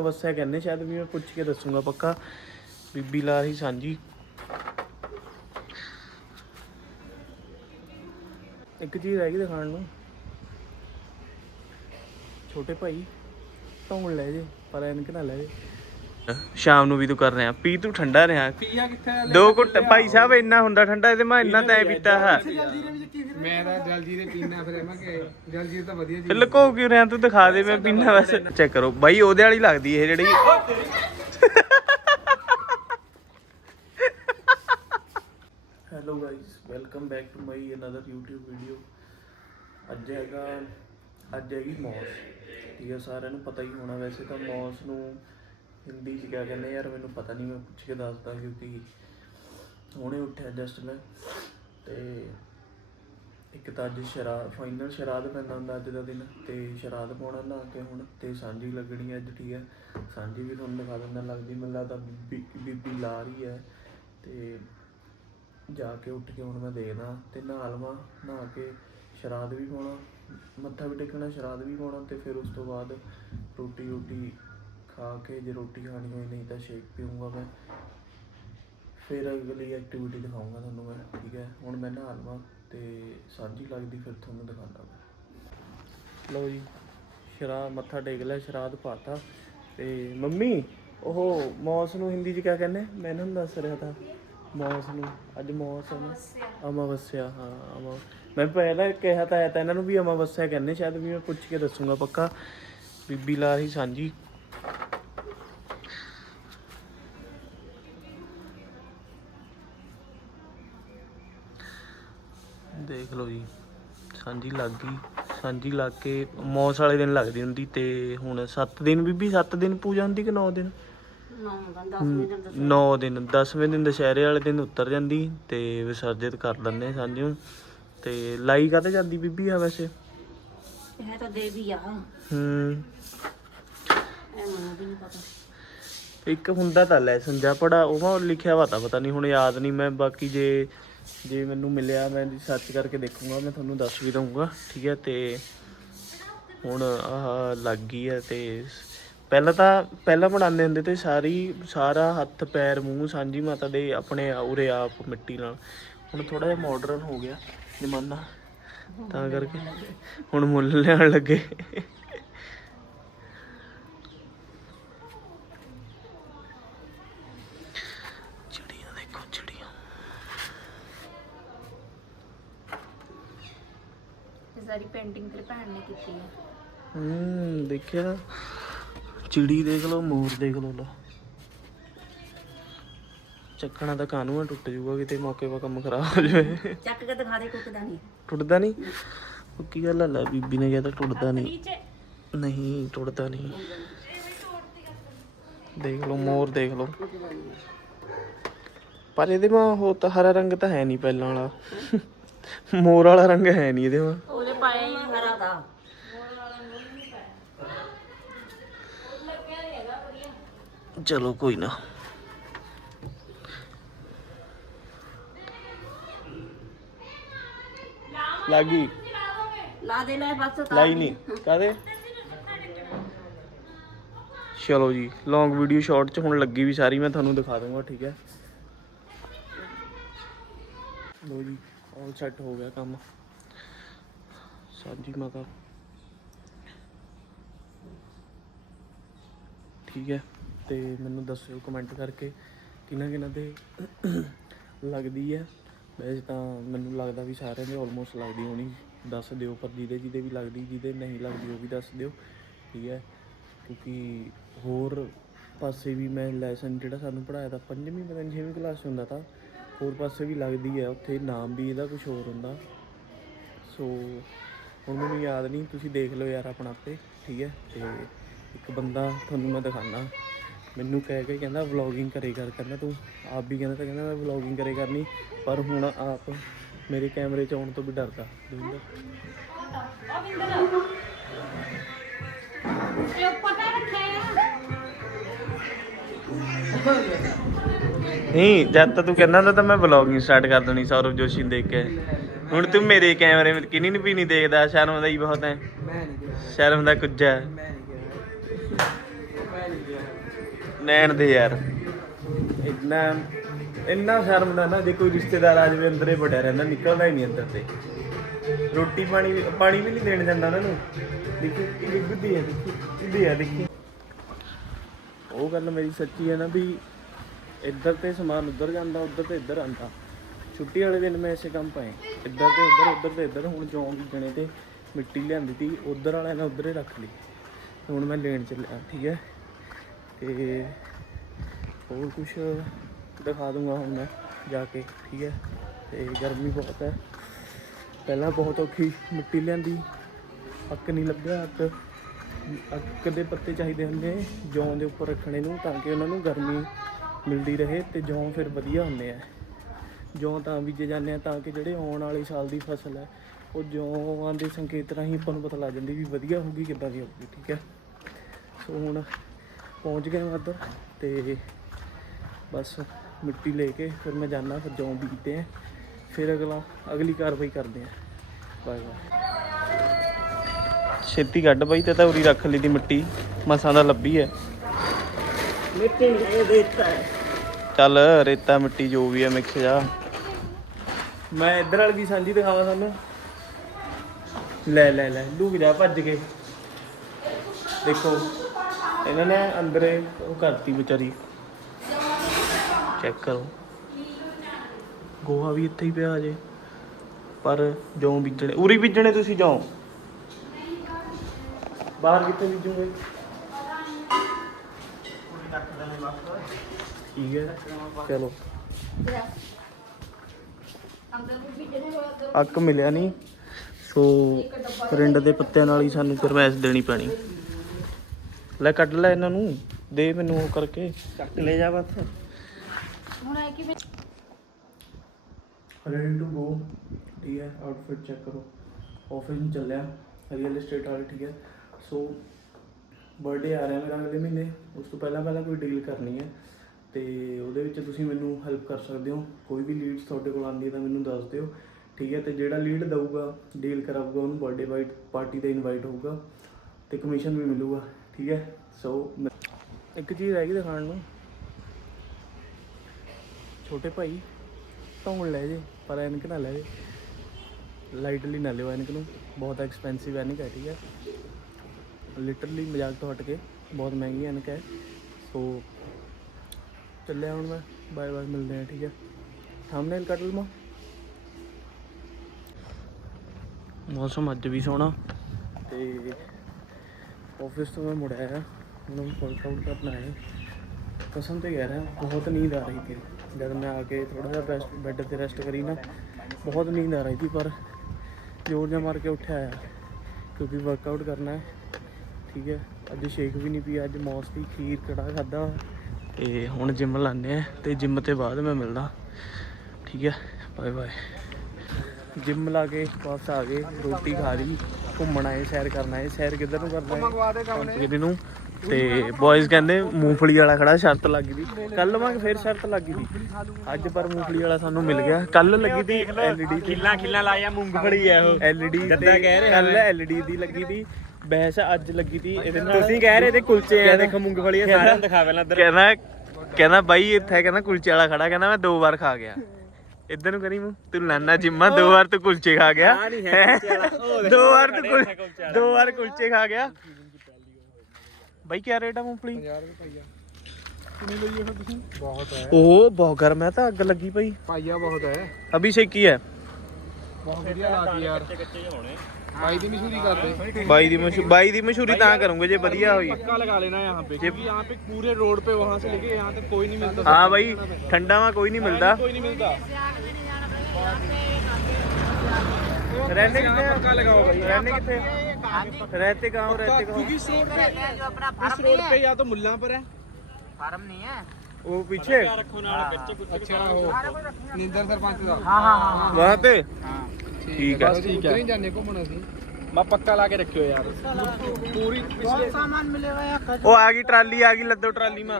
ਵਸਿਆ ਕਹਿੰਦੇ ਸ਼ਾਇਦ ਵੀ ਮੈਂ ਪੁੱਛ ਕੇ ਦੱਸੂਗਾ ਪੱਕਾ। ਬੀਬੀ ਲਾ ਰਹੀ ਸਾਂਝੀ। ਇੱਕ ਚੀਜ਼ ਰਹਿ ਗਈ ਦਿਖਾਉਣ ਨੂੰ। ਛੋਟੇ ਭਾਈ, ਧੌਣ ਲੈ ਜੇ, ਪਰ ਐਨਕ ਨਾ ਲੈ ਜੇ। ਸ਼ਾਮ ਨੂੰ ਵੀ ਤੂੰ ਕਰ ਰਿਹਾ। ਪੀ ਤੂੰ ਠੰਡਾ ਰਿਹਾ। ਪੀਆ ਕਿੱਥੇ ਦੋ ਘੁੱਟ ਭਾਈ ਸਾਹਿਬ ਇੰਨਾ ਹੁੰਦਾ ਠੰਡਾ ਤੇ ਮੈਂ ਇੰਨਾ ਤੈ ਪੀਤਾ ਹੈ। ਮੈਂ ਤਾਂ ਜਲਜੀਰੇ ਪੀਣਾ ਫਿਰ ਮੈਂ ਕਿ ਜਲਜੀਰੇ ਤਾਂ ਵਧੀਆ ਫਿਰ ਲੁਕੋ ਕਿਉਂ ਰਿਹਾ? ਤੂੰ ਦਿਖਾ ਦੇ ਮੈਂ ਪੀਣਾ ਬਸ ਚੈੱਕ ਕਰੋ। ਬਾਈ ਉਹਦੇ ਵਾਲੀ ਲੱਗਦੀ ਇਹ ਜਿਹੜੀ। Hello guys welcome back to my another YouTube video ਅੱਜ ਹੈਗਾ ਅੱਜ ਹੈਗੀ ਮੌਸ। ਠੀਕ ਹੈ ਸਾਰਿਆਂ ਨੂੰ ਪਤਾ ਹੀ ਹੋਣਾ ਵੈਸੇ ਤਾਂ ਮੌਸ ਨੂੰ ਹਿੰਦੀ 'ਚ ਕਿਆ ਕਹਿੰਦੇ ਯਾਰ, ਮੈਨੂੰ ਪਤਾ ਨਹੀਂ ਮੈਂ ਪੁੱਛ ਕੇ ਦੱਸਦਾ ਕਿਉਂਕਿ ਹੁਣੇ ਉੱਠਿਆ ਜਸਟ ਮੈਂ ਤੇ ਇੱਕ ਤਾਂ ਅੱਜ ਸ਼ਰਾਧ ਫਾਈਨਲ ਸ਼ਰਾਧ ਪੈਂਦਾ ਹੁੰਦਾ ਅੱਜ ਦਾ ਦਿਨ ਤੇ ਸ਼ਰਾਧ ਪਾਉਣਾ ਨਾ ਕੇ ਹੁਣ ਤੇ ਸਾਂਝੀ ਲੱਗਣੀ ਹੈ ਅੱਜ ਠੀਕ ਹੈ। ਸਾਂਝੀ ਵੀ ਤੁਹਾਨੂੰ ਦਿਖਾ ਦਿੰਦਾ, ਲੱਗਦੀ ਮੈਨੂੰ ਲੱਗਦਾ ਬੀਬੀ ਬੀਬੀ ਲਾ ਰਹੀ ਹੈ ਤੇ ਜਾ ਕੇ ਉੱਠ ਕੇ ਹੁਣ ਮੈਂ ਦੇਖਦਾ ਤੇ ਨਹਾ ਲਵਾਂ, ਨਹਾ ਕੇ ਸ਼ਰਾਧ ਵੀ ਪਾਉਣਾ, ਮੱਥਾ ਵੀ ਟੇਕਣਾ, ਸ਼ਰਾਧ ਵੀ ਪਾਉਣਾ ਤੇ ਫਿਰ ਉਸ ਤੋਂ ਬਾਅਦ ਰੋਟੀ ਰੋਟੀ ਖਾ ਕੇ ਜੇ ਰੋਟੀ ਖਾਣੀ ਹੋਈ ਨਹੀਂ ਤਾਂ ਸ਼ੇਕ ਪੀਊਂਗਾ ਮੈਂ। ਫਿਰ ਅਗਲੀ ਐਕਟੀਵਿਟੀ ਦਿਖਾਊਂਗਾ ਤੁਹਾਨੂੰ ਮੈਂ ਠੀਕ ਹੈ? ਹੁਣ ਮੈਂ ਨਹਾ ਲਵਾਂ ਤੇ ਸਾਂਝੀ ਲੱਗਦੀ ਫਿਰ ਤੁਹਾਨੂੰ ਦਿਖਾਉਂਦਾ ਮੈਂ। ਲਓ ਜੀ ਸ਼ਰਾਧ ਮੱਥਾ ਟੇਕ ਲਿਆ ਸ਼ਰਾਧ ਪਾਤਾ। ਤੇ ਮੰਮੀ ਉਹ ਮੌਸ ਨੂੰ ਹਿੰਦੀ 'ਚ ਕਿਆ ਕਹਿੰਦੇ? ਮੈਂ ਇਹਨਾਂ ਨੂੰ ਦੱਸ ਰਿਹਾ ਤਾਂ। ਮੌਸ ਨੂੰ ਅੱਜ ਮੌਸ ਹੈ ਨਾ? ਅਮਾਵਸਿਆ ਹਾਂ ਅਮਾ ਮੈਂ ਪਹਿਲਾਂ ਕਿਹਾ ਤਾਂ ਹੈ ਤਾਂ ਇਹਨਾਂ ਨੂੰ ਵੀ ਅਮਾਵਸਿਆ ਕਹਿੰਦੇ ਸ਼ਾਇਦ ਵੀ ਮੈਂ ਪੁੱਛ ਕੇ ਦੱਸੂਗਾ ਪੱਕਾ। ਬੀਬੀ ਲਾ ਰਹੀ ਸਾਂਝੀ। ਦੇਖ ਲਓ ਜੀ। ਸਾਂਝੀ ਲੱਗ ਗਈ। ਸਾਂਝੀ ਲੱਗ ਕੇ ਮੌਸ ਵਾਲੇ ਦਿਨ ਲੱਗਦੀ ਹੁੰਦੀ ਤੇ ਹੁਣ 7 ਦਿਨ ਬੀਬੀ 7 ਦਿਨ ਪੂਜਾ ਹੁੰਦੀ ਕਿ 9 ਦਿਨ? 9 ਦਿਨ 10ਵੇਂ ਦਿਨ ਦੁਸ਼ਹਿਰੇ। ਵਾਲੇ ਦਿਨ ਉਤਰ ਜਾਂਦੀ ਤੇ ਵਿਸਰਜਿਤ ਕਰ ਦਿੰਦੇ ਸਾਂਝੀ ਨੂੰ। ਤੇ ਲਾਈ ਕਾਤੇ ਜਾਂਦੀ ਬੀਬੀ ਆ ਵੈਸੇ? ਇਹ ਤਾਂ ਦੇਵੀ ਆ। ਹੂੰ। ਇੱਕ ਹੁੰਦਾ ਤਾਂ ਲੈਸਨ ਜਾ ਪੜਾ ਉਹ ਲਿਖਿਆ ਵਾ ਤਾਂ ਪਤਾ ਨਹੀਂ ਹੁਣ ਯਾਦ ਨਹੀਂ ਮੈਂ ਬਾਕੀ ਜੇ ਜੇ ਮੈਨੂੰ ਮਿਲਿਆ ਮੈਂ ਸਰਚ ਕਰਕੇ ਦੇਖੂੰਗਾ, ਮੈਂ ਤੁਹਾਨੂੰ ਦੱਸ ਵੀ ਦਊਂਗਾ, ਠੀਕ ਹੈ? ਤੇ ਹੁਣ ਆਹ ਲੱਗ ਗਈ ਹੈ ਤੇ ਪਹਿਲਾਂ ਤਾਂ ਪਹਿਲਾਂ ਬਣਾਉਂਦੇ ਹੁੰਦੇ ਤੇ ਸਾਰੀ, ਸਾਰਾ ਹੱਥ, ਪੈਰ, ਮੂੰਹ ਸਾਂਝੀ ਮਾਤਾ ਦੇ ਆਪਣੇ ਉਰੇ ਆਪ ਮਿੱਟੀ ਨਾਲ। ਹੁਣ ਥੋੜਾ ਜਿਹਾ ਮਾਡਰਨ ਹੋ ਗਿਆ ਜ਼ਮਾਨਾ। ਤਾਂ ਕਰਕੇ ਹੁਣ ਮੁੱਲ ਲੈਣ ਲੱਗੇ ਚਿੜੀਆਂ ਦੇਖੋ ਚਿੜੀਆਂ ਇਹ ਸਾਰੀ ਪੇਂਟਿੰਗ ਤੇਰੇ ਭੈਣ ਨੇ ਕੀਤੀ ਹੈ ਹੂੰ ਦੇਖਿਆ। ਚਿੜੀ ਦੇਖ ਲਓ ਮੋਰ ਦੇਖ ਲਓ ਲਾ। ਚੱਕਣਾ ਤਾਂ ਕਾਨੂੰਨ ਟੁੱਟ ਜੂਗਾ ਕਿਤੇ ਮੌਕੇ 'ਤੇ ਕੰਮ ਖਰਾਬ ਹੋ ਜਾਵੇ। ਚੱਕ ਕੇ ਦਿਖਾ ਦੇ ਟੁੱਟਦਾ ਨਹੀਂ। ਟੁੱਟਦਾ ਨਹੀਂ? ਉਹ ਕੀ ਗੱਲ ਆ ਲੈ ਬੀਬੀ ਨੇ ਕਿਹਾ ਤਾਂ ਟੁੱਟਦਾ ਨਹੀਂ। ਨਹੀਂ ਟੁੱਟਦਾ ਨਹੀਂ। ਦੇਖ ਲਓ ਮੋਰ ਦੇਖ ਲਓ। ਪਰ ਇਹਦੇ ਮਾ ਉਹ ਤਾਂ ਹਰਾ ਰੰਗ ਤਾਂ ਹੈ ਨਹੀਂ ਪਹਿਲਾਂ ਵਾਲਾ। ਮੋਰ ਵਾਲਾ ਰੰਗ ਹੈ ਨਹੀਂ ਇਹਦੇ ਮਾ। ਉਹਦੇ ਪਾਏ ਹੀ ਹਰਾ ਦਾ। ਚਲੋ ਕੋਈ ਨਾ। ਲੱਗੀ ਲਾ ਦੇ ਲੈ ਬਸ ਉਤਾਰ ਲਾਈ ਨਹੀਂ ਕਾਦੇ ਚਲੋ ਜੀ ਲੌਂਗ ਵੀਡੀਓ ਸ਼ਾਰਟ ਚ ਹੁਣ ਲੱਗੀ ਵੀ ਸਾਰੀ ਮੈਂ ਤੁਹਾਨੂੰ ਦਿਖਾ ਦੂੰਗਾ ਠੀਕ ਹੈ? ਲੋ ਜੀ। ਆਲ ਸੈੱਟ ਹੋ ਗਿਆ ਕੰਮ। ਸਾਂਝੀ ਮਾਤਾ ਠੀਕ ਹੈ। ਤੇ ਮੈਨੂੰ ਦੱਸਿਓ ਕਮੈਂਟ ਕਰਕੇ ਕਿਹਨਾਂ ਕਿਹਨਾਂ ਦੇ ਲੱਗਦੀ ਹੈ। ਵੈਸੇ ਤਾਂ ਮੈਨੂੰ ਲੱਗਦਾ ਵੀ ਸਾਰਿਆਂ ਦੇ ਆਲਮੋਸਟ ਲੱਗਦੀ ਹੋਣੀ। ਦੱਸ ਦਿਓ ਪਰ ਜਿਹਦੇ ਜਿਹਦੇ ਵੀ ਲੱਗਦੀ, ਜਿਹਦੇ ਨਹੀਂ ਲੱਗਦੀ ਉਹ ਵੀ ਦੱਸ ਦਿਓ। ਠੀਕ ਹੈ। ਕਿਉਂਕਿ ਹੋਰ ਪਾਸੇ ਵੀ ਮੈਂ ਲੈਸਨ ਜਿਹੜਾ ਸਾਨੂੰ ਪੜਾਇਆ ਤਾਂ ਪੰਜਵੀਂ ਪਤਾ ਨਹੀਂ ਛੇਵੀਂ ਕਲਾਸ 'ਚ ਹੁੰਦਾ ਤਾਂ ਹੋਰ ਪਾਸੇ ਵੀ ਲੱਗਦੀ ਹੈ ਉੱਥੇ ਨਾਮ ਵੀ ਇਹਦਾ ਕੁਝ ਹੋਰ ਹੁੰਦਾ। ਸੋ, ਹੁਣ ਮੈਨੂੰ ਯਾਦ ਨਹੀਂ, ਤੁਸੀਂ ਦੇਖ ਲਓ ਯਾਰ ਆਪਣਾ ਆਪੇ, ਠੀਕ ਹੈ? ਤੇ ਇੱਕ ਬੰਦਾ ਤੁਹਾਨੂੰ ਮੈਂ ਦਿਖਾਣਾ ਮੈਨੂੰ ਕਹਿ ਕੇ ਕਹਿੰਦਾ ਵਲੌਗਿੰਗ ਕਰੇ ਕਰ, ਕਹਿੰਦਾ ਤੂੰ। ਆਪ ਵੀ ਕਹਿੰਦਾ ਤਾਂ ਕਹਿੰਦਾ, ਮੈਂ ਵਲੌਗਿੰਗ ਕਰੇ ਕਰਨੀ। ਪਰ ਹੁਣ ਆਪ ਮੇਰੇ ਕੈਮਰੇ 'ਚ ਆਉਣ ਤੋਂ ਵੀ ਡਰਦਾ। ਦੂੰਗਾ ਨਹੀਂ, ਜਦ ਤੱਕ ਤੂੰ ਕਹਿੰਦਾ ਤਾਂ ਮੈਂ ਵਲੌਗਿੰਗ ਸਟਾਰਟ ਕਰ ਦੇਣੀ ਸੌਰਵ ਜੋਸ਼ੀ ਨੂੰ ਦੇਖ ਕੇ। ਹੁਣ ਤੂੰ ਮੇਰੇ ਕੈਮਰੇ ਵਿੱਚ ਕਿੰਨੀ ਵੀ ਨਹੀਂ ਦੇਖਦਾ, ਸ਼ਰਮ ਦਾ ਹੀ ਬਹੁਤ ਹੈ। ਮੈਂ ਨਹੀਂ ਸ਼ਰਮ ਦਾ ਕੁੱਜਾ ਮੈਂ ਨਹੀਂ ਨੈਣ ਦੇ ਯਾਰ। ਇੰਨਾ ਇੰਨਾ ਸ਼ਰਮ ਦਾ ਨਾ, ਜੇ ਕੋਈ ਰਿਸ਼ਤੇਦਾਰ ਆ ਜਾਵੇ, ਅੰਦਰੇ ਵੜਿਆ ਰਹਿੰਦਾ, ਨਿਕਲਦਾ ਹੀ ਨਹੀਂ ਅੰਦਰ ਤੇ। ਰੋਟੀ ਪਾਣੀ ਪਾਣੀ ਵੀ ਨਹੀਂ ਦੇਣ ਜਾਂਦਾ ਉਹਨਾਂ ਨੂੰ। ਦੇਖੀ, ਕਿੰਨੀ ਬੁੱਧੀ ਹੈ, ਦੇਖੀ ਕਿੱਦੀ ਹੈ, ਦੇਖੀ। ਉਹ ਗੱਲ ਮੇਰੀ ਸੱਚੀ ਹੈ ਨਾ ਵੀ ਇੱਧਰ ਤੇ ਸਮਾਨ ਉੱਧਰ ਜਾਂਦਾ, ਉੱਧਰ ਤੇ ਇੱਧਰ ਆਂਦਾ ਛੁੱਟੀ ਵਾਲੇ ਦਿਨ ਮੈਂ ਇਸੇ ਕੰਮ ਪਾਏ। ਇੱਧਰ ਤੇ ਉੱਧਰ ਉੱਧਰ ਤੇ ਇੱਧਰ। ਹੁਣ ਜੌਂ ਬੀਜਣੇ ਤੇ ਮਿੱਟੀ ਲਿਆਂਦੀ ਤੀ, ਉੱਧਰ ਵਾਲਿਆਂ ਨੇ ਉੱਧਰ ਹੀ ਰੱਖ ਲਈ। ਹੁਣ ਮੈਂ ਲੈਣ ਚੱਲਿਆ, ਠੀਕ ਹੈ? ਤੇ ਹੋਰ ਕੁਝ ਦਿਖਾ ਦੂੰਗਾ ਹੁਣ ਮੈਂ ਜਾ ਕੇ, ਠੀਕ ਹੈ? ਤੇ ਗਰਮੀ ਬਹੁਤ ਹੈ। ਪਹਿਲਾਂ ਬਹੁਤ ਔਖੀ ਮਿੱਟੀ ਲਿਆਂਦੀ। ਅੱਕ ਨਹੀਂ ਲੱਭਿਆ ਅੱਕ ਅੱਕ ਦੇ ਪੱਤੇ ਚਾਹੀਦੇ ਹੁੰਦੇ, ਜੌਂ ਦੇ ਉੱਪਰ ਰੱਖਣੇ ਨੂੰ ਤਾਂ ਕਿ ਉਹਨਾਂ ਨੂੰ ਗਰਮੀ ਮਿਲਦੀ ਰਹੇ ਤੇ ਜੌਂ ਫਿਰ ਵਧੀਆ ਹੁੰਦੇ ਆ। ਜੌਂ ਤਾਂ ਬੀਜੇ ਜਾਂਦੇ ਆ ਤਾਂ ਕਿ ਜਿਹੜੇ ਆਉਣ ਵਾਲੇ ਸਾਲ ਦੀ ਫਸਲ ਹੈ, ਉਹ ਜੌਂਾਂ ਦੇ ਸੰਕੇਤ ਰਾਹੀਂ ਆਪਾਂ ਨੂੰ ਪਤਾ ਲੱਗ ਜਾਂਦੀ ਵੀ ਵਧੀਆ ਹੋਊਗੀ, ਕਿੱਦਾਂ ਦੀ ਹੋਊਗੀ, ਠੀਕ ਹੈ? ਸੋ ਹੁਣ ਪਹੁੰਚ ਗਏ ਮੈਂ ਉੱਧਰ ਤੇ ਬਸ ਮਿੱਟੀ ਲੈ ਕੇ ਫਿਰ ਮੈਂ ਜਾਣਾ ਫਿਰ ਜੌਂ ਬੀਜਦੇ ਆ। ਫਿਰ ਅਗਲਾ, ਅਗਲੀ ਕਾਰਵਾਈ ਕਰਦੇ ਆ। ਬਾਏ ਬਾਏ ਛੇਤੀ ਕੱਢ ਬਾਈ ਤੇ ਤਾਂ ਉਰੀ ਰੱਖ ਲਈ ਦੀ ਮਿੱਟੀ ਮਸਾਂ ਦਾ ਲੱਭੀ ਹੈ ਮਿੱਟੀ ਇਹ ਦਿੱਤਾ ਹੈ ਚੱਲ ਰੇਤਾ ਮਿੱਟੀ ਜੋ ਵੀ ਹੈ ਮਿਕਸ ਜਾ। ਮੈਂ ਇੱਧਰ ਵਾਲੀ ਦੀ ਸਾਂਝੀ ਦਿਖਾਵਾਂ ਤੁਹਾਨੂੰ। ਲੈ ਲੈ ਲੈ ਲੁਕ ਜਾ ਭੱਜ ਕੇ। ਦੇਖੋ ਇਹਨਾਂ ਨੇ ਅੰਦਰੇ ਉਹ ਕਰਤੀ ਵਿਚਾਰੀ। ਚੈੱਕ ਕਰੋ। ਗੋਹਾ ਵੀ ਇੱਥੇ ਹੀ ਪਿਆ ਅਜੇ ਪਰ ਜੌਂ ਬੀਜਣੇ ਉਰੀ ਬੀਜਣੇ ਤੁਸੀਂ ਜੌਂ? ਬਾਹਰ ਕਿੱਥੇ ਬੀਜੂਗੇ ਠੀਕ ਹੈ। ਚਲੋ। ਅੱਕ ਮਿਲਿਆ ਨਹੀਂ। ਸੋ ਰਿੰਡ ਦੇ ਪੱਤਿਆਂ ਨਾਲ ਹੀ ਸਾਨੂੰ ਗਰਮੈਸ਼ ਦੇਣੀ ਪੈਣੀ। ਲੈ ਕੱਢ ਲੈ ਇਹਨਾਂ ਨੂੰ। ਦੇ ਮੈਨੂੰ ਉਹ ਕਰਕੇ। ਚੱਕ ਲੈ ਜਾ ਬਸ। ਹੁਣ ਇਹ ਕਿ ਰੈਡੀ ਟੂ ਗੋ ਠੀਕ ਹੈ। ਆਊਟਫਿਟ ਚੈੱਕ ਕਰੋ। ਆਫਿਸ ਨੂੰ ਚੱਲਿਆ। ਰੀਅਲ ਏਸਟੇਟ ਵਾਲੇ ਠੀਕ ਹੈ। ਸੋ ਬਰਥਡੇ ਆ ਰਿਹਾ ਮੇਰਾ ਅਗਲੇ ਮਹੀਨੇ। ਉਸ ਤੋਂ ਪਹਿਲਾਂ ਪਹਿਲਾਂ ਕੋਈ ਡੀਲ ਕਰਨੀ ਹੈ। ਤੇ ਉਹਦੇ ਵਿੱਚ ਤੁਸੀਂ ਮੈਨੂੰ ਹੈਲਪ ਕਰ ਸਕਦੇ ਹੋ। ਕੋਈ ਵੀ ਲੀਡਸ ਤੁਹਾਡੇ ਕੋਲ ਆਉਂਦੀ ਹੈ ਤਾਂ ਮੈਨੂੰ ਦੱਸ ਦਿਓ। ਠੀਕ ਹੈ, ਤੇ ਜਿਹੜਾ ਲੀਡ ਦਊਗਾ ਡੀਲ ਕਰਾਊਗਾ, ਉਹਨੂੰ ਬਰਥਡੇ ਵਾਈਟ ਪਾਰਟੀ ਤੇ ਇਨਵਾਈਟ ਹੋਊਗਾ ਤੇ ਕਮਿਸ਼ਨ ਵੀ ਮਿਲੂਗਾ। ਠੀਕ ਹੈ ਸੋ ਮੈਂ- ਇੱਕ ਚੀਜ਼ ਰਹਿ ਗਈ ਦਿਖਾਉਣ ਨੂੰ। ਛੋਟੇ ਭਾਈ, ਧੌਣ ਲੈ ਜੇ, ਪਰ ਐਨਕ ਨਾ ਲੈ ਜੇ। ਲਾਈਟਲੀ ਨਾ ਲਿਓ ਐਨਕ ਨੂੰ। ਬਹੁਤ ਐਕਸਪੈਂਸਿਵ ਐਨਕ ਹੈ, ਠੀਕ ਹੈ। ਲਿਟਰਲੀ ਮਜ਼ਾਕ ਤੋਂ ਹਟ ਕੇ ਬਹੁਤ ਮਹਿੰਗੀ ਐਨਕ ਹੈ। ਸੋ ਚੱਲਿਆ ਹੁਣ ਮੈਂ। ਬਾਏ ਬਾਏ, ਮਿਲਦੇ ਹਾਂ, ਠੀਕ ਹੈ। ਥੰਬਨੇਲ ਕੱਟ ਲਵਾਂ। ਮੌਸਮ ਅੱਜ ਵੀ ਸੋਹਣਾ। ਤੇ ਆਫਿਸ ਤੋਂ ਮੈਂ ਮੁੜ ਆਇਆ। ਹੁਣ ਵਰਕਆਊਟ ਕਰਨਾ ਹੈ ਕਸਮ ਤੇ ਕਹਿ ਰਿਹਾ ਬਹੁਤ ਨੀਂਦ ਆ ਰਹੀ ਸੀ। ਜਦ ਮੈਂ ਆ ਕੇ ਥੋੜਾ ਜਿਹਾ ਰੈਸਟ ਬੈੱਡ ਤੇ ਰੈਸਟ ਕਰੀ ਨਾ, ਬਹੁਤ ਨੀਂਦ ਆ ਰਹੀ ਸੀ, ਪਰ ਜ਼ੋਰ ਜਿਹਾ ਮਾਰ ਕੇ ਉੱਠਿਆ ਆਇਆ ਕਿਉਂਕਿ ਵਰਕਆਊਟ ਕਰਨਾ ਹੈ। ਠੀਕ ਹੈ। ਅੱਜ ਸ਼ੇਕ ਵੀ ਨਹੀਂ ਪੀਆ ਅੱਜ ਮੌਸ ਦੀ ਖੀਰ ਕੜਾ ਖਾਦਾ ਤੇ ਹੁਣ ਜਿਮ ਲਾਣੇ ਆ ਤੇ ਜਿਮ ਤੇ ਬਾਅਦ ਮੈਂ ਮਿਲਦਾ। ਠੀਕ ਹੈ ਬਾਏ ਬਾਏ ਜਿਮ ਲਾ ਕੇ ਵਾਪਸ ਆ ਗਏ ਰੋਟੀ ਖਾ ਲਈ ਘੁੰਮਣ ਆਏ ਸੈਰ ਕਰਨ ਆਏ। ਸੈਰ ਕਿੱਧਰ ਨੂੰ ਕਰਨਾ ਹੈ? ਮੰਗਵਾ ਦੇ ਕੰਮ ਨੇ। ਕਿਹਦੇ ਨੂੰ ਤੇ ਬॉयਜ਼ ਕਹਿੰਦੇ ਮੂੰਗਫਲੀ ਵਾਲਾ ਖੜਾ ਸ਼ਰਤ ਲੱਗ ਗਈ ਦੀ। ਕੱਲ ਵਾਂਗ ਫੇਰ ਸ਼ਰਤ ਲੱਗ ਗਈ ਦੀ। ਅੱਜ ਪਰ ਮੂੰਗਫਲੀ ਵਾਲਾ ਸਾਨੂੰ ਮਿਲ ਗਿਆ। ਕੱਲ ਲੱਗੀ ਦੀ ਐਲਈਡੀ ਖਿੱਲਾ ਖਿੱਲਾ ਲਾਇਆ ਮੂੰਗਫਲੀ ਆ ਉਹ। ਐਲਈਡੀ ਗੱਦਾ ਕਹਿ ਰਿਹਾ ਕੱਲ ਐਲਈਡੀ ਦੀ ਲੱਗੀ ਦੀ। ਬਹਿਸ ਅੱਜ ਲੱਗੀ ਦੀ ਇਹਦੇ ਨਾਲ। ਤੁਸੀਂ ਕਹਿ ਰਹੇ ਤੇ ਕੁਲਚੇ ਆ ਦੇਖੋ ਮੂੰਗਫਲੀ ਆ ਕਹਿੰਦਾ- ਸਾਰਿਆਂ ਨੂੰ ਦਿਖਾ ਪਹਿਲਾਂ ਇੱਧਰ। ਕਹਿੰਦਾ ਕਹਿੰਦਾ ਬਾਈ ਇੱਥੇ ਕਹਿੰਦਾ ਕੁਲਚੇ ਵਾਲਾ ਖੜਾ ਕਹਿੰਦਾ ਮੈਂ ਦੋ ਵਾਰ ਖਾ ਗਿਆ। ਇੱਧਰ ਨੂੰ ਕਰੀ ਮੂੰਹ। ਤੂੰ ਲਾਨਾ ਜਿੰਮਾ ਦੋ ਵਾਰ ਤੂੰ ਕੁਲਚੇ ਖਾ ਗਿਆ। ਆਹ ਨਹੀਂ ਹੈ ਕੁਲਚੇ ਵਾਲਾ। ਉਹ ਦੇਖੋ, ਦੋ ਵਾਰ ਤੂੰ ਕੁਲ- ਕੁਲਚੇ ਵਾਲਾ। ਦੋ ਵਾਰ ਕੁਲਚੇ ਖਾ ਗਿਆ। ਬਾਈ ਕੀ ਰੇਟ ਆ ਮੂੰਗਫਲੀ? 50 ਰੁਪਏ ਪਾਈਆ ਕਿੰਨੀ ਲਈ ਇਹ ਤੁਸੀਂ? ਬਹੁਤ ਹੈ। ਉਹ ਬਹੁਤ ਗਰਮ ਹੈ ਤਾਂ ਅੱਗ ਲੱਗੀ ਪਈ। ਪਾਈਆ ਬਹੁਤ ਹੈ। ਅਭੀ ਸੇਕੀ ਹੈ? ਬਹੁਤ ਵਧੀਆ ਲਾ ਕੇ ਯਾਰ ਭਾਈ ਦੀ ਮਸ਼ਹੂਰੀ ਕਰਦੇ ਬਾਈ ਦੀ ਮਸ਼ਹੂਰੀ ਬਾਈ ਦੀ ਮਸ਼ਹੂਰੀ ਤਾਂ ਕਰੂੰਗੇ ਜੇ ਵਧੀਆ ਹੋਈ पक्का लगा लेना यहाँ पे क्योंकि यहाँ पे पूरे रोड पे वहाँ से लेके यहाँ तक कोई नहीं मिलता ਹਾਂ ਬਾਈ ਠੰਡਾ ਵਾ ਕੋਈ ਨਹੀਂ ਮਿਲਦਾ कोई नहीं मिलता रहने कितने हैं? पक्का लगाओ भाई रहने कितने रहते कहाँ हो रहते कहाँ क्योंकि इस रोड पे इस रोड पे या तो मुल्ला पर है वो पीछे अच्छा वो निंदर सरपंच ਦਾ वहाँ पे ਹਾਂ ठीक है ਠੀਕ ਹੈ ਜਾਣੇ ਘੁੰਮਣਾ ਸੀ ਮੈਂ ਪੱਕਾ ਲਾ ਕੇ ਰੱਖਿਓ ਯਾਰ ਪੂਰੀ ਪਿਛਲੇ ਸਾਮਾਨ ਮਿਲੇਗਾ या ਉਹ ਆ ਗਈ ਟਰਾਲੀ ਆ ਗਈ ਲੱਦੋ ਟਰਾਲੀ ਮਾ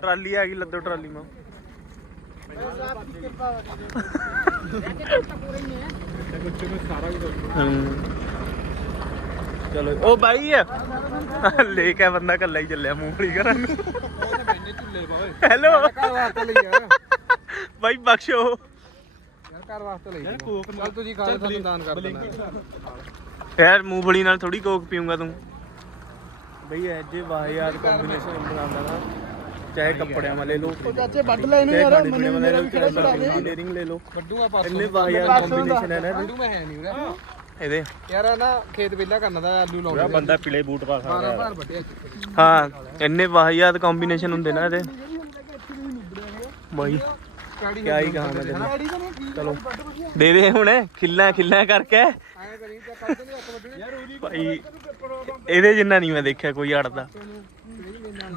ਟਰਾਲੀ ਆ ਗਈ ਲੱਦੋ ਟਰਾਲੀ ਮਾ कुछ में सारा कुछ ਹਮ। ਚਲੋ ਉਹ ਬਾਈ ਆ ਲੈ ਕੇ ਬੰਦਾ ਕੱਲਾ ਹੀ ਚੱਲਿਆ ਮੂੰਗਫਲੀ ਕਰਨ ਨੂੰ ਉਹ ਤੇ ਮੈਨੇ ਝੁੱਲੇ ਬੋਏ ਹੈਲੋ ਘਰ ਵਾਸਤੇ ਲਈ ਯਾਰ ਬਾਈ ਬਖਸ਼ੋ ਯਾਰ ਘਰ ਵਾਸਤੇ ਲਈ ਚੱਲ ਤੁਸੀਂ ਖਾ ਲੈ ਤੁਹਾਨੂੰ ਦਾਨ ਕਰ ਦਿੰਦਾ। ਯਾਰ ਮੂੰਗਫਲੀ ਨਾਲ ਥੋੜੀ ਕੋਕ ਪੀਊਂਗਾ ਤੂੰ। ਬਈ ਅੱਜ ਵਾਹਿਆਤ ਕੰਬੀਨੇਸ਼ਨ ਬਣਾਉਂਦਾ ਨਾ ਚਾਹੇ ਕੱਪੜਿਆਂ ਵਾਲੇ ਲੋ ਚਾਚੇ ਵੱਢ ਲੈ ਇਹਨੂੰ ਯਾਰ ਮੈਨੂੰ ਮੇਰਾ ਵਾਲੇ ਵੀ ਕਿਹੜਾ ਛੁਡਾ ਦੇ ਇੰਜੀਨੀਅਰਿੰਗ ਲੈ ਲੋ ਵੱਡੂਗਾ ਪਾਸੋਂ। ਇੰਨੇ ਵਾਹਿਆਤ ਕੰਬੀਨੇਸ਼ਨ ਹੈ ਨਾ। ਵੱਡੂ ਮੈਂ ਹੈ ਨਹੀਂ ਉਰੇ। ਇਹਦੇ। ਯਾਰ ਆਹ ਨਾ ਖੇਤ ਵਿਹਲਾ ਕਰਨਾ ਦਾ ਆਲੂ ਲਾਉਣੇ ਬੰਦਾ ਪੀਲੇ ਬੂਟ ਪਾ ਵੱਡੇ ਹਾਂ ਇੰਨੇ ਵਾਹਿਆਤ ਕੰਬੀਨੇਸ਼ਨ ਹੁੰਦੇ ਨਾ ਇਹਦੇ। ਬਾਈ। ਕਿਆ ਹੀ ਕਹਾਂ ਮੈਂ ਤੈਨੂੰ? ਡੈਡੀ ਤਾਂ ਨਹੀਂ ਕੀ ਚਲੋ। ਦੇ ਦੇ ਹੁਣ ਖਿੱਲਾ ਖਿੱਲਾ ਕਰਕੇ। ਐਂ ਕਰੀ ਤਾਂ ਕੱਢ ਦੇ ਇੱਕ ਵੱਡੇ ਯਾਰ ਉਹਦੀ ਭਾਈ ਇਹਦੇ ਜਿੰਨਾ ਨਹੀਂ ਮੈਂ ਦੇਖਿਆ ਕੋਈ ਅੜਦਾ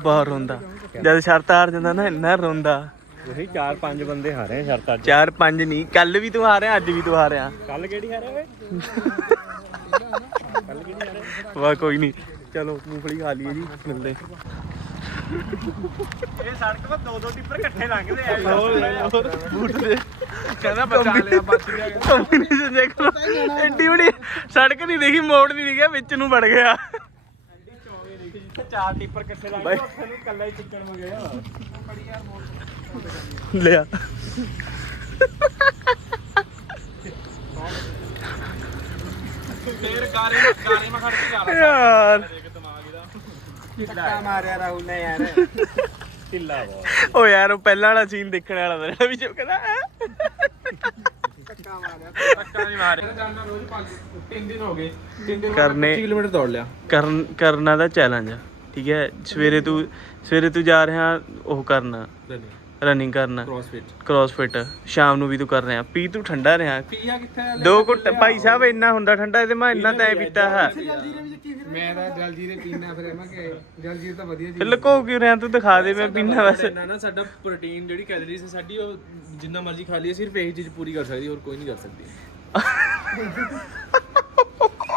ਬਾਹਰ ਰੋਂਦਾ। ਜਦ ਸ਼ਰਤ ਹਾਰ ਜਾਂਦਾ ਨਾ ਇੰਨਾ ਰੋਂਦਾ। ਤੁਸੀਂ ਚਾਰ ਪੰਜ ਬੰਦੇ ਹਾਰੇ ਆ ਸ਼ਰਤ ਅੱਜ। ਚਾਰ ਪੰਜ ਨਹੀਂ ਕੱਲ ਵੀ ਤੂੰ ਹਾਰਿਆ ਅੱਜ ਵੀ ਤੂੰ ਹਾਰਿਆ। ਕੱਲ ਕਿਹੜੀ ਹਾਰੇ ਓਏ? ਵਾ ਕੋਈ ਨਹੀਂ। ਚਲੋ ਮੂੰਗਫਲੀ ਖਾ ਲਈਏ ਜੀ ਮਿਲਦੇ। ਇਹ ਸੜਕ 'ਤੇ ਦੋ ਦੋ ਟਿੱਪਰ ਇਕੱਠੇ ਲੰਘਦੇ ਆ। ਬੂਟ ਦੇ। ਕਹਿੰਦਾ ਬਚਾ ਲਿਆ ਬਚ ਗਿਆ। ਕੰਬੀਨੇਸ਼ਨ ਦੇਖ ਲਓ। ਐਡੀ ਬੜੀ ਸੜਕ ਨਹੀਂ ਦੇਖੀ ਮੋੜ ਨਹੀਂ ਦਿਖਿਆ ਵਿੱਚ ਨੂੰ ਵੜ ਗਿਆ। ਚਾਰ ਟਿੱਪਰ ਇਕੱਠੇ ਲੰਘਦੇ ਉੱਥੇ ਨੂੰ ਕੱਲਾ ਹੀ ਚਿੱਕਣ ਹੋ ਗਿਆ। ਲਿਆ। ਫੇਰ ਗਾਰੇ ਗਾਰੇ ਮਾ ਖੜ ਕੇ ਜਾ ਯਾਰ। ਧੱਕਾ ਮਾਰਿਆ ਰਾਹੁਲ ਨੇ ਯਾਰ। ਢਿੱਲਾ ਬਹੁਤ। ਓ ਯਾਰ ਉਹ ਪਹਿਲਾਂ ਵਾਲਾ ਸੀਨ ਦੇਖਣ ਵਾਲਾ ਮੇਰਾ ਵੀ ਚੁੱਕ ਕਹਿੰਦਾ? ਧੱਕਾ ਮਾਰਿਆ। ਧੱਕਾ ਨਹੀਂ ਮਾਰਿਆ। ਜਾਨਾ ਰੋਜ਼ ਪੰਜ ਤਿੰਨ ਦਿਨ ਹੋ ਗਏ। ਤਿੰਨ ਦਿਨ ਕਰਨੇ ਕਿਲੋਮੀਟਰ ਦੌੜ ਲਿਆ। ਕਰਨ ਕਰਨਾ ਦਾ ਚੈਲੰਜ ਆ ਠੀਕ ਹੈ? ਸਵੇਰੇ ਤੂੰ ਸਵੇਰੇ ਤੂੰ ਜਾ ਰਿਹਾ ਉਹ ਕਰਨਾ। ਰਨਿੰਗ ਕਰਨਾ। ਕ੍ਰੋਸਫਿਟ ਕ੍ਰੋਸਫਿਟ ਸ਼ਾਮ ਨੂੰ ਵੀ ਤੂੰ ਕਰ ਰਿਹਾ। ਪੀ ਤੂੰ ਠੰਡਾ ਰਿਹਾ। ਪੀਆ ਕਿੱਥੇ? ਦੋ ਘੁੱਟ ਭਾਈ ਸਾਹਿਬ ਇੰਨਾ ਹੁੰਦਾ ਠੰਡਾ ਇਹਦੇ ਮੈਂ ਇੰਨਾ ਤੈ ਪੀਤਾ ਹੈ। ਮੈਂ ਤਾਂ ਜਲਜੀਰੇ ਪੀਣਾ ਫਿਰ ਮੈਂ ਕਿ ਜਲਜੀਰੇ ਤਾਂ ਵਧੀਆ ਫਿਰ ਲੁਕੋ ਕਿਉਂ ਰਿਹਾ? ਤੂੰ ਦਿਖਾ ਦੇ ਮੈਂ ਪੀਣਾ ਬਸ ਨਾ ਨਾ ਸਾਡਾ ਪ੍ਰੋਟੀਨ ਜਿਹੜੀ ਕੈਲਰੀਜ਼ ਹੈ ਸਾਡੀ ਉਹ ਜਿੰਨਾ ਮਰਜ਼ੀ ਖਾ ਲਈਏ ਸਿਰਫ ਇਹੀ ਚੀਜ਼ ਪੂਰੀ ਕਰ ਸਕਦੀ ਹੋਰ ਕੋਈ ਨਹੀਂ ਕਰ ਸਕਦੀ।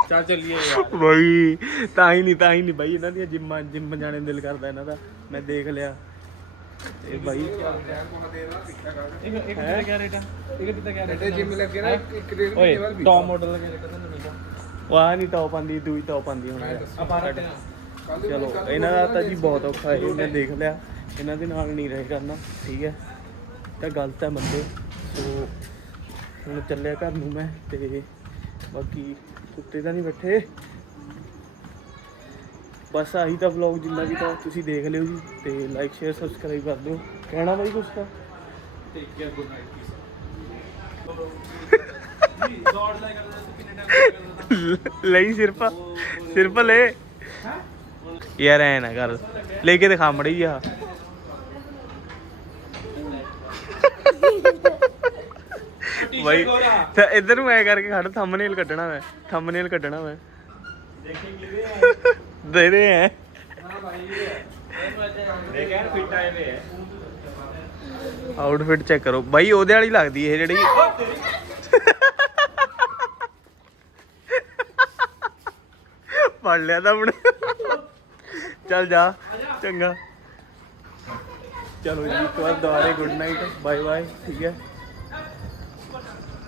ਚੱਲ ਚੱਲੀਏ ਯਾਰ। ਬਾਈ ਤਾਂ ਹੀ ਨਹੀਂ ਤਾਂ ਹੀ ਨਹੀਂ ਬਾਈ ਇਹਨਾਂ ਦੀਆਂ ਜਿੰਮਾਂ ਜਿੰਮ ਜਾਣੇ ਨੂੰ ਦਿਲ ਕਰਦਾ ਇਹਨਾਂ ਦਾ। ਮੈਂ ਦੇਖ ਲਿਆ। ਇਹ ਬਾਈ। ਇੱਕ ਇੱਕ ਦਾ ਕੀ ਰੇਟ ਹੈ ਇੱਕ ਦਾ ਕੀ ਐਡੇ ਜਿਮ ਲੱਗੇ ਨਾ ਇੱਕ ਵੀ ਟੌਪ ਮਾਡਲ ਦਾ ਰੇਟ ਉਹ ਆ ਨਹੀਂ ਟੌਪ ਆਂਦੀ ਦੂਈ ਟੌਪ ਆਂਦੀ ਹੁਣ ਆ। 12 ਤੇ ਚਲੋ ਇਹਨਾਂ ਦਾ ਤਾਂ ਜੀ ਬਹੁਤ ਔਖਾ ਹੈ ਮੈਂ ਦੇਖ ਲਿਆ। ਇਹਨਾਂ ਦੇ ਨਾਲ ਨਹੀਂ ਰਹੇ ਕਰਨਾ ਠੀਕ ਹੈ? ਤਾਂ ਗਲਤ ਹੈ। ਬੰਦੇ ਸੋ ਹੁਣ ਚੱਲਿਆ ਘਰ ਨੂੰ ਮੈਂ ਤੇ ਬਾਕੀ ਕੁੱਤੇ ਤਾਂ ਨਹੀਂ ਬੈਠੇ। ਬਸ ਆਹੀ ਤਾਂ ਵਲੌਗ ਜਿੰਨਾ ਵੀ ਤਾਂ ਤੁਸੀਂ ਦੇਖ ਲਿਓ ਜੀ ਤੇ ਲਾਈਕ ਸ਼ੇਅਰ ਸਬਸਕ੍ਰਾਈਬ ਕਰ ਦਿਓ। ਕਹਿਣਾ ਬਾਈ ਕੁਛ ਤਾਂ? ਟੇਕ ਕੇਅਰ ਗੁੱਡ ਨਾਈਟ ਜੀ ਦੌੜ ਲਾਇਆ ਕਰਦਾ ਲਈ ਸਿਰਫ ਸਿਰਫ ਲੈ। ਯਾਰ ਐ ਨਾ ਕਰ, ਲੈ ਕੇ ਦਿਖਾ ਮੜੀ ਆ ਬਾਈ, ਤੇ ਇੱਧਰ ਨੂੰ ਐ ਕਰਕੇ ਖੜ ਥੰਬਨੇਲ ਕੱਢਣਾ ਮੈਂ ਥੰਬਨੇਲ ਕੱਢਣਾ ਮੈਂ। ਦੇ ਦੇ ਐ। ਦੇਖ ਯਾਰ ਫਿੱਟ ਆਏ ਵੇ ਆਊਟਫਿਟ ਚੈੱਕ ਕਰੋ। ਬਾਈ ਉਹਦੇ ਵਾਲੀ ਲੱਗਦੀ ਇਹ ਜਿਹੜੀ। ਫੜ ਲਿਆ ਤਾਂ ਹੁਣ ਚੱਲ ਜਾ, ਚੰਗਾ। ਚਲੋ ਜੀ, ਇੱਕ ਵਾਰ ਦੁਬਾਰੇ ਗੁੱਡ ਨਾਈਟ ਬਾਏ ਬਾਏ ਠੀਕ ਹੈ।